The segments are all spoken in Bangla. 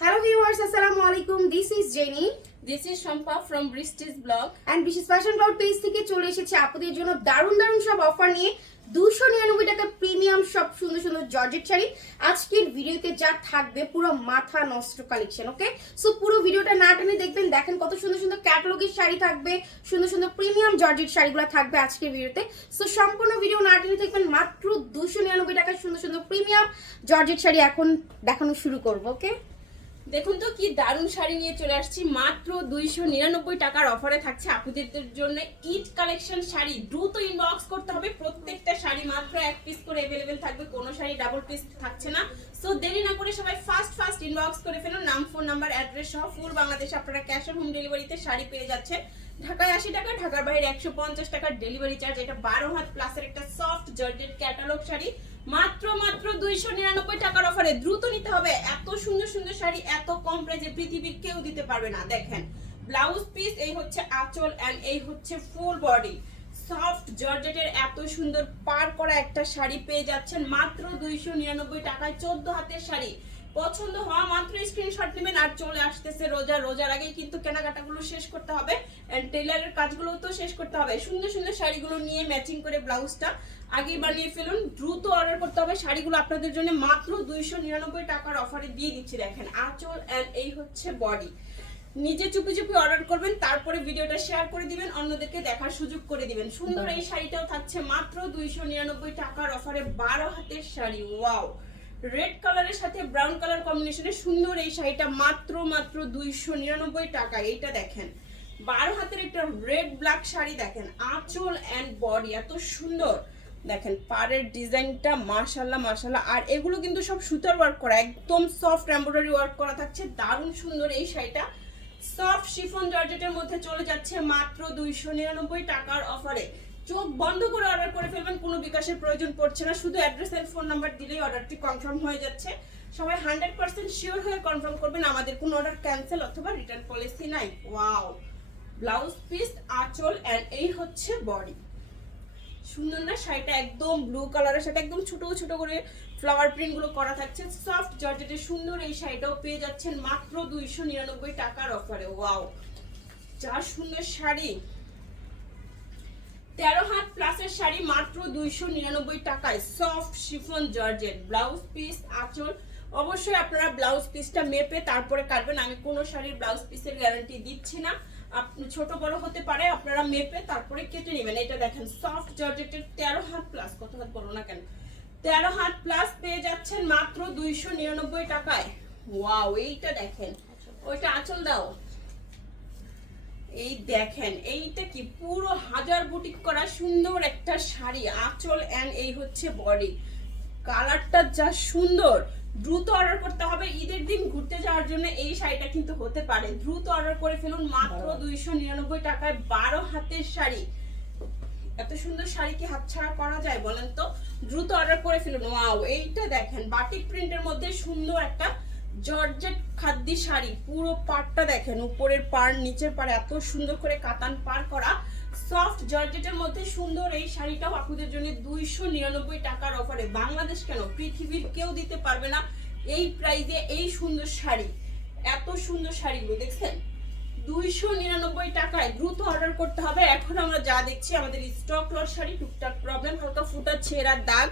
Hello viewers, Assalamu alaikum. This is Jenny. This is Shampa from Bristol's blog. And British Fashion Cloud page থেকে চলে এসেছে আপুদের জন্য দারুণ সব অফার নিয়ে 299 টাকা প্রিমিয়াম সব সুন্দর সুন্দর জর্জেট শাড়ি। আজকের ভিডিওতে যা থাকবে পুরো মাথা নষ্ট কালেকশন। ওকে, সো পুরো ভিডিওটা না টেনে দেখবেন। দেখেন কত সুন্দর সুন্দর ক্যাটালগের শাড়ি থাকবে, সুন্দর সুন্দর প্রিমিয়াম জর্জেট শাড়িগুলো থাকবে আজকের ভিডিওতে। সো সম্পূর্ণ ভিডিও না টেনে দেখবেন। মাত্র 299 টাকা সুন্দর সুন্দর প্রিমিয়াম জর্জেট শাড়ি এখন দেখানো শুরু করব। ওকে, দেখুন তো কি দারুণ শাড়ি নিয়ে চলে আসছি। মাত্র 299 টাকার অফারে থাকছে আপুদের জন্য ঈদ কালেকশন শাড়ি। দ্রুত ইনবক্স করতে হবে। প্রত্যেকটা শাড়ি মাত্র এক পিস করে अवेलेबल থাকবে, কোনো শাড়ি ডাবল পিস থাকছে না। সো দেরি না করে সবাই ফাস্ট ইনবক্স করে ফেলুন। নাম, ফোন নাম্বার, অ্যাড্রেস সহ ফুল বাংলাদেশে আপনারা ক্যাশ অন হোম ডেলিভারিতে শাড়ি পেয়ে যাচ্ছেন। ঢাকায় 80 টাকা, ঢাকার বাইরে 150 টাকার ডেলিভারি চার্জ। এটা 12 হাত প্লাসের একটা সফট জর্জেট ক্যাটালগ শাড়ি। মাত্র 299 টাকার অফারে দ্রুত নিতে হবে। এত সুন্দর সুন্দর শাড়ি এত কম প্রাইসে পৃথিবীর কেউ দিতে পারবে না। দেখেন ব্লাউজ পিস, এই হচ্ছে আঁচল এন্ড এই হচ্ছে ফুল বডি। সফট জর্জেটের এত সুন্দর পার করা একটা শাড়ি পেয়ে যাচ্ছেন মাত্র 299 টাকায়। 14 হাতের শাড়ি পছন্দ হওয়া মাত্র স্ক্রিনশট নেবেন। আর চলে আসতেছে রোজার আগেই কিন্তু কেনাকাটাগুলো শেষ করতে হবে এন্ড টেলারের কাজগুলো তো শেষ করতে হবে। সুন্দর সুন্দর শাড়িগুলো নিয়ে ম্যাচিং করে ব্লাউজটা আগেই বানিয়ে ফেলুন। দ্রুত অর্ডার করতে হবে। শাড়িগুলো আপনাদের জন্য মাত্র 299 টাকার অফারে দিয়ে দিচ্ছি। দেখেন আঁচল এন্ড এই হচ্ছে বডি। নিজে চুপি অর্ডার করবেন, তারপরে ভিডিওটা শেয়ার করে দিবেন, অন্যদেরকে দেখার সুযোগ করে দিবেন। সুন্দর এই শাড়িটাও থাকছে মাত্র 299 টাকার অফারে। 12 হাতের শাড়ি, ওয়াও। রেড কালারের সাথে ব্রাউন কালার কম্বিনেশনে সুন্দর এই শাড়িটা মাত্র 299 টাকা। এইটা দেখেন 12 হাতের একটা রেড ব্ল্যাক শাড়ি। দেখেন আঁচল এন্ড বডি এত সুন্দর। দেখেন পাড়ের ডিজাইনটা মাশাআল্লাহ। আর এগুলো কিন্তু সব সুতার ওয়ার্ক করা, একদম সফট এমব্রয়ডারি ওয়ার্ক করা থাকছে। দারুণ সুন্দর এই শাড়িটা। সফট শিফন জর্জেটের মধ্যে চলে যাচ্ছে মাত্র 299 টাকার অফারে। চোখ বন্ধ করে অর্ডার করে ফেলবেন, কোনো বিকাশের প্রয়োজন পড়ছে না। শুধু অ্যাড্রেস এন্ড ফোন নাম্বার দিলেই অর্ডারটি কনফার্ম হয়ে যাচ্ছে। সবাই 100% শিওর হয়ে কনফার্ম করবেন, আমাদের কোনো অর্ডার ক্যান্সেল অথবা রিটার্ন পলিসি নাই। ওয়াও, ব্লাউজ পিস, আঁচল এন্ড এই হচ্ছে বডি। সুন্দর না শাড়িটা? একদম ব্লু কালারের সাথে একদম ছোট করে ফ্লাওয়ার প্রিন্ট গুলো করা থাকছে। সফট জর্জেটের সুন্দর এই শাড়িটাও পেয়ে যাচ্ছেন মাত্র 299 টাকার অফারে। ওয়াও, যা সুন্দর শাড়ি। 13 হাত প্লাসের শাড়ি মাত্র 299 টাকায়। Soft chiffon georgette, blouse piece, আঁচল। অবশ্যই আপনারা ব্লাউজ পিসটা মেপে তারপরে কাটবেন। আমি কোনো শাড়ির ব্লাউজ পিসের গ্যারান্টি দিচ্ছি না, আপনি ছোট বড় হতে পারে, আপনারা মেপে তারপরে কেটে নেবেন। এটা দেখেন সফট জর্জেটের 13 হাত প্লাস, কত হাত বলো না কেন, 13 হাত প্লাস পেয়ে যাচ্ছেন মাত্র 299 টাকায়। ওয়াও, এইটা দেখেন, ওইটা আঁচল দাও। এই দেখেন এইটা কি পুরো হাজার বুটিক করা সুন্দর একটা শাড়ি। আঁচল এন্ড এই হচ্ছে বডি। কালারটা যা সুন্দর। দ্রুত অর্ডার করতে হবে। ঈদের দিন ঘুরতে যাওয়ার জন্য এই শাড়িটা কিন্তু হতে পারে। দ্রুত অর্ডার করে ফেলুন মাত্র 299 টাকায়। 12 হাতের শাড়ি। এত সুন্দর শাড়ি কি হাতছাড়া করা যায় বলেন তো? দ্রুত অর্ডার করে ফেলুন। ওয়াও, এইটা দেখেন বাটিক প্রিন্টের মধ্যে সুন্দর একটা জর্জেট খাদ্দি শাড়ি। পুরো পাড়টা দেখেন, উপরের পাড় নিচের পাড় এত সুন্দর করে কাতান পার করা। সফট জর্জেটের মধ্যে সুন্দর এই শাড়িটাও আপনাদের জন্য 299 টাকার অফারে। বাংলাদেশ কেন, পৃথিবীর কেউ দিতে পারবে না এই প্রাইসে এই সুন্দর শাড়ি। এত সুন্দর শাড়িগুলো দেখছেন 299 টাকায়। দ্রুত অর্ডার করতে হবে। এখন আমরা যা দেখছি আমাদের স্টক লট শাড়ি, টুকটাক প্রবলেম, হালকা ফুটা ছেঁড়া দাগ,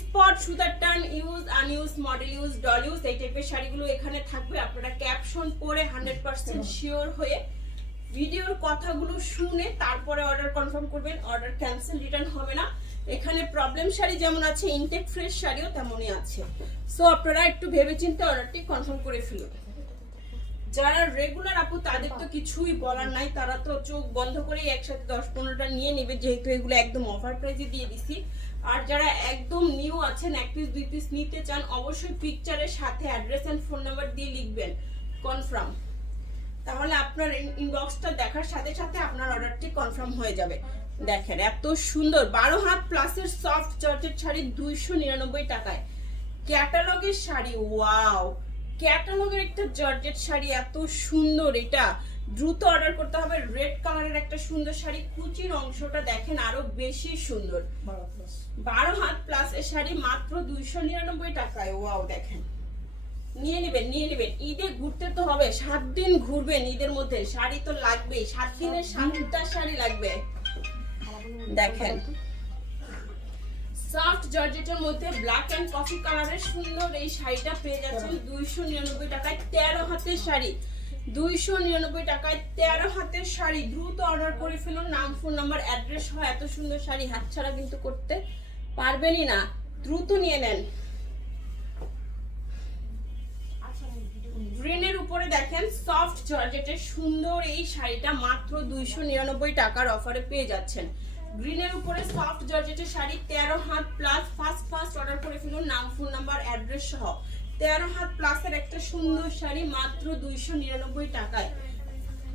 স্পট, সুতার turn, use আনইউজ, model use, doll use, এই টাইপের শাড়িগুলো এখানে থাকবে। আপনারা ক্যাপশন পড়ে 100% শিওর হয়ে ভিডিওর কথাগুলো শুনে তারপরে অর্ডার কনফার্ম করবেন। অর্ডার ক্যান্সেল, রিটার্ন হবে না। এখানে প্রবলেম শাড়ি যেমন আছে, ইনটেক ফ্রেশ শাড়িও তেমনই আছে। সো আপনারা একটু ভেবেচিন্তে অর্ডারটি কনফার্ম করে ফেলুন। যারা রেগুলার আপু তাদের তো কিছুই বলার নাই, তারা তো চোখ বন্ধ করে একসাথে 10-15টা নিয়ে নেবে, যেহেতু এগুলো একদম অফার প্রাইসে দিয়ে দিছি। আর যারা একদম নিউ আছেন, 1 পিস 2 পিস নিতে চান, অবশ্যই পিকচারের সাথে অ্যাড্রেস এন্ড ফোন নাম্বার দিয়ে লিখবেন কনফার্ম। তাহলে আপনার ইনবক্সটা দেখার সাথে সাথে আপনার অর্ডারটি কনফার্ম হয়ে যাবে। দেখেন এত সুন্দর 12 হাত প্লাসের সফট জর্জেট শাড়ি 299 টাকায়। ক্যাটালগের শাড়ি, ওয়াও, ক্যাটালগের একটা জর্জেট শাড়ি এত সুন্দর। এটা দ্রুত অর্ডার করতে হবে। রেড কালারের একটা সুন্দর শাড়ি। কুচির অংশটা দেখেন আরো বেশি সুন্দর। 12 হাত প্লাস এর শাড়ি মাত্র 299 টাকায়। ওয়াও, দেখেন নিয়ে নেবেন। ঈদে ঘুরতে তো হবে, 7 দিন ঘুরবেন ঈদের মধ্যে, শাড়ি তো লাগবেই, 7 দিনের 7টা শাড়ি লাগবে। দেখেন সফট জর্জেটের মধ্যে ব্ল্যাক এন্ড কফি কালারের সুন্দর এই শাড়িটা পেয়ে যাচ্ছেন 299 টাকায়। 13 হাতের শাড়ি, 299 টাকায় 13 হাতের শাড়ি। দ্রুত অর্ডার করে ফেলুন, নাম, ফোন নাম্বার, অ্যাড্রেস সহ। এত সুন্দর শাড়ি হাতছাড়া কিন্তু করতে পারবেনই না, দ্রুত নিয়ে নেন। গ্রিনের উপরে দেখেন সফট জর্জেটের সুন্দর এই শাড়িটা মাত্র 299 টাকার অফারে পেয়ে যাচ্ছেন। গ্রিনের উপরে সফট জর্জেটের sari 13 had plus. First order করে ফেলুন, নাম, ফোন নাম্বার, অ্যাড্রেস সহ। 13 হাত প্লাসের একটা সুন্দর শাড়ি মাত্র 299 টাকায়।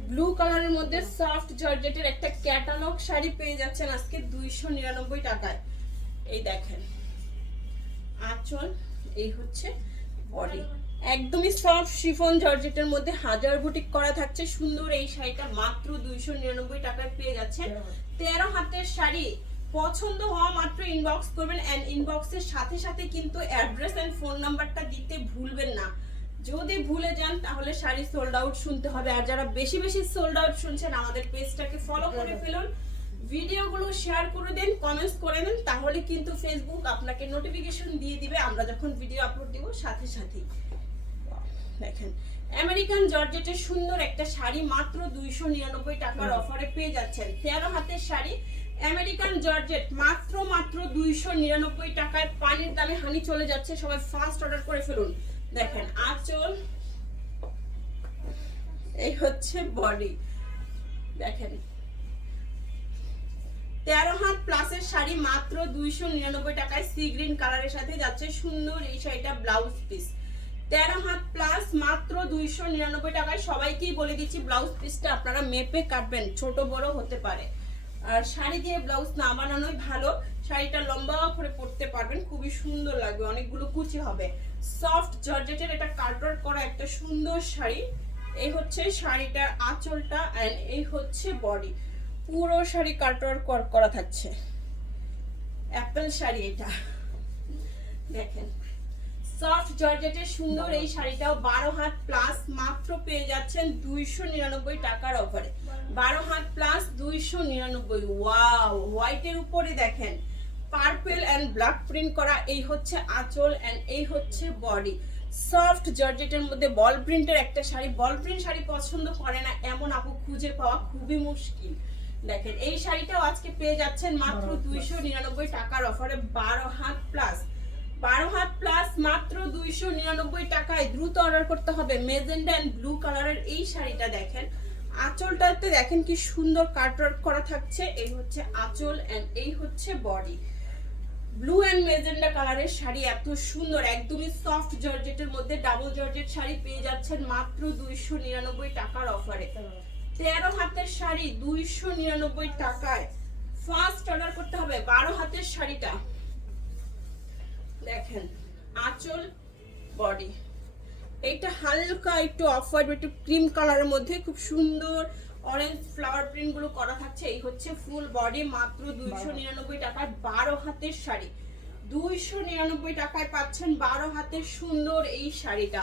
ব্লু কালারের মধ্যে সফট জর্জেটের একটা ক্যাটালগ শাড়ি পেয়ে যাচ্ছেন আজকে 299 টাকায়। এই দেখেন আঁচল, এই হচ্ছে বডি, একদমই সফট শিফন জর্জেটের মধ্যে হাজার বুটিক করা থাকছে সুন্দর এই শাড়িটা মাত্র 299 টাকায় পেয়ে যাচ্ছেন। 13 হাতের শাড়ি পছন্দ হওয়া মাত্র ইনবক্স করবেন, এন্ড ইনবক্সের সাথে সাথে কিন্তু অ্যাড্রেস এন্ড ফোন নাম্বারটা দিতে ভুলবেন না। যদি ভুলে যান তাহলে শাড়ি সোল্ড আউট শুনতে হবে। আর যারা বেশি সোল্ড আউট শুনছেন আমাদের পেজটাকে ফলো করে ফেলুন, ভিডিওগুলো শেয়ার করে দেন, কমেন্টস করে দেন, তাহলে কিন্তু ফেসবুক আপনাকে নোটিফিকেশন দিয়ে দিবে আমরা যখন ভিডিও আপলোড দিব সাথে সাথেই। দেখেন আমেরিকান জর্জেটের সুন্দর একটা শাড়ি মাত্র 299 টাকার অফারে পেয়ে যাচ্ছেন। 13 হাতের শাড়ি আমেরিকান জর্জেট মাত্র 299 টাকায়। পানির দামে হানি চলে যাচ্ছে, সবাই ফার্স্ট অর্ডার করে ফেলুন। দেখেন আঁচল, এই হচ্ছে বডি। দেখেন 13 হাত প্লাসের শাড়ি মাত্র 299 টাকায়। সি গ্রিন কালারের সাথে যাচ্ছে সুন্দর এই শাড়িটা, ব্লাউজ পিস। 13 হাত প্লাস মাত্র 299 টাকায়। সবাইকেই বলে দিচ্ছি ব্লাউজ পিসটা আপনারা মেপে কাটবেন, ছোট বড় হতে পারে। আর শাড়ি দিয়ে ব্লাউজ না বানানোই ভালো, শাড়িটা লম্বা করে পরতে পারবেন, খুবই সুন্দর লাগবে, অনেকগুলো কুচি হবে। সফট জর্জেটের এটা কাটওয়ার্ক করা একটা সুন্দর শাড়ি। এই হচ্ছে শাড়িটার আঁচলটা এন্ড এই হচ্ছে বডি, পুরো শাড়ি কাটওয়ার্ক করা থাকছে। অ্যাপেল শাড়ি এটা, দেখেন সফট জর্জেটের সুন্দর এই শাড়িটাও 12 হাত প্লাস মাত্র পেয়ে যাচ্ছেন 299 টাকার অফারে। 12 হাত প্লাস 299। ওয়াও, হোয়াইটের উপরে দেখেন পার্পল এন্ড ব্ল্যাক প্রিন্ট করা, এই হচ্ছে আঁচল এন্ড এই হচ্ছে বডি। সফট জর্জেটের মধ্যে বল প্রিন্টের একটা শাড়ি। বল প্রিন্ট শাড়ি পছন্দ করে না এমন আপু খুঁজে পাওয়া খুবই মুশকিল। দেখেন এই শাড়িটাও আজকে পেয়ে যাচ্ছেন মাত্র 299 টাকার অফারে। 12 হাত প্লাস, 12 হাত প্লাস মাত্র 299 টাকায়। দ্রুত অর্ডার করতে হবে। মেজেন্ডা এন্ড ব্লু কালারের এই শাড়িটা দেখেন, আঁচলটাতে দেখেন কি সুন্দর কাটওয়ার্ক করা থাকছে। এই হচ্ছে আঁচল এন্ড এই হচ্ছে বডি। ব্লু এন্ড মেজেন্ডা কালারের শাড়ি এত সুন্দর, একদমই সফট জর্জেটের মধ্যে ডাবল জর্জেট শাড়ি পেয়ে যাচ্ছেন মাত্র 299 টাকার অফারে। 13 হাতের শাড়ি 299 টাকায়। ফার্স্ট অর্ডার করতে হবে। 12 হাতের শাড়িটা দেখেন, আঁচল, বডি। এইটা হালকা একটু অফ হোয়াইট, একটু ক্রিম কালারের মধ্যে খুব সুন্দর অরেঞ্জ ফ্লাওয়ার প্রিন্ট গুলো করা থাকছে। এই হচ্ছে ফুল বডি, মাত্র 299 টাকায়। 12 হাতের শাড়ি 299 টাকায় পাচ্ছেন 12 হাতের সুন্দর এই শাড়িটা।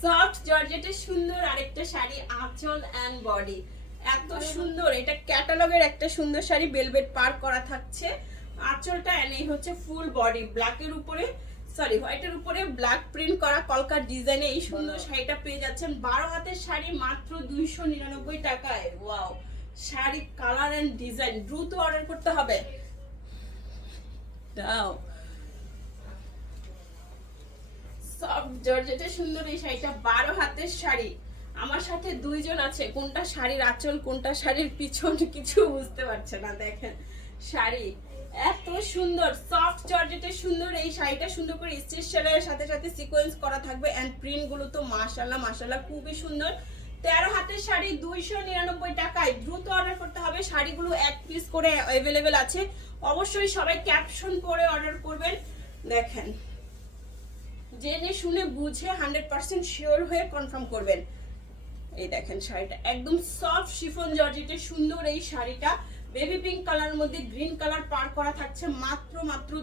সফট জর্জেটের সুন্দর আরেকটা শাড়ি, আঁচল এন্ড বডি এত সুন্দর। এটা ক্যাটালগের একটা সুন্দর শাড়ি, ভেলভেট পার করা থাকছে আঁচলটা এন্ড এই হচ্ছে ফুল বডি। ব্ল্যাকের উপরে হোয়াইটের উপরে ব্ল্যাক প্রিন্ট করা কলকার ডিজাইনে এই সুন্দর শাড়িটা পেয়ে যাচ্ছেন। 12 হাতের শাড়ি মাত্র 299 টাকায়। Wow, sari colour and design, দ্রুত অর্ডার করতে হবে। দাও সফট জর্জেটের সুন্দর এই শাড়িটা, 12 হাতের শাড়ি। আমার সাথে দুইজন আছে, কোনটা শাড়ির আঁচল কোনটা শাড়ির পিছন কিছু বুঝতে পারছে না। দেখেন শাড়ি এত সুন্দর, সফট জর্জেটের সুন্দর এই শাড়িটা, সুন্দর করে স্টিচ সেলাইয়ের সাথে সাথে সিকোয়েন্স করা থাকবে এন্ড প্রিন্ট গুলো তো মাশাআল্লাহ খুবই সুন্দর। 13 হাতের শাড়ি 299 টাকায়। দ্রুত অর্ডার করতে হবে। শাড়িগুলো এক পিস করে অ্যাভেলেবেল আছে, অবশ্যই সবাই ক্যাপশন পরে অর্ডার করবেন। দেখেন জেনে শুনে বুঝে 100% শিওর হয়ে কনফার্ম করবেন। এই দেখেন শাড়িটা একদম সফট শিফন জর্জেটের সুন্দর এই শাড়িটা, বেবি পিঙ্ক কালার মধ্যে গ্রিন কালার পার করা থাকছে মাত্র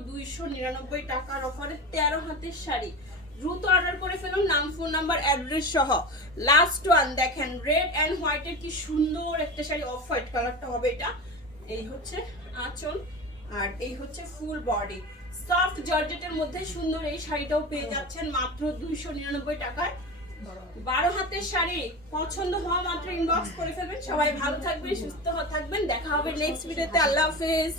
299 টাকার অফারে 13 হাতের শাড়ি। দ্রুত অর্ডার করে ফেলুন, নাম, ফোন নাম্বার, অ্যাড্রেস সহ। লাস্ট ওয়ান দেখেন, রেড এন্ড হোয়াইটের কি সুন্দর একটা শাড়ি, অফ হোয়াইট কালারটা হবে এটা। এই হচ্ছে আঁচল আর এই হচ্ছে ফুল বডি। সফট জর্জেটের মধ্যে সুন্দর এই শাড়িটাও পেয়ে যাচ্ছেন মাত্র 299 টাকায়। 12 হাতের শাড়ি পছন্দ হওয়া মাত্র ইনবক্স করে ফেলবেন। সবাই ভালো থাকবেন, সুস্থ থাকবেন, দেখা হবে নেক্সট ভিডিওতে। আল্লাহ হাফেজ।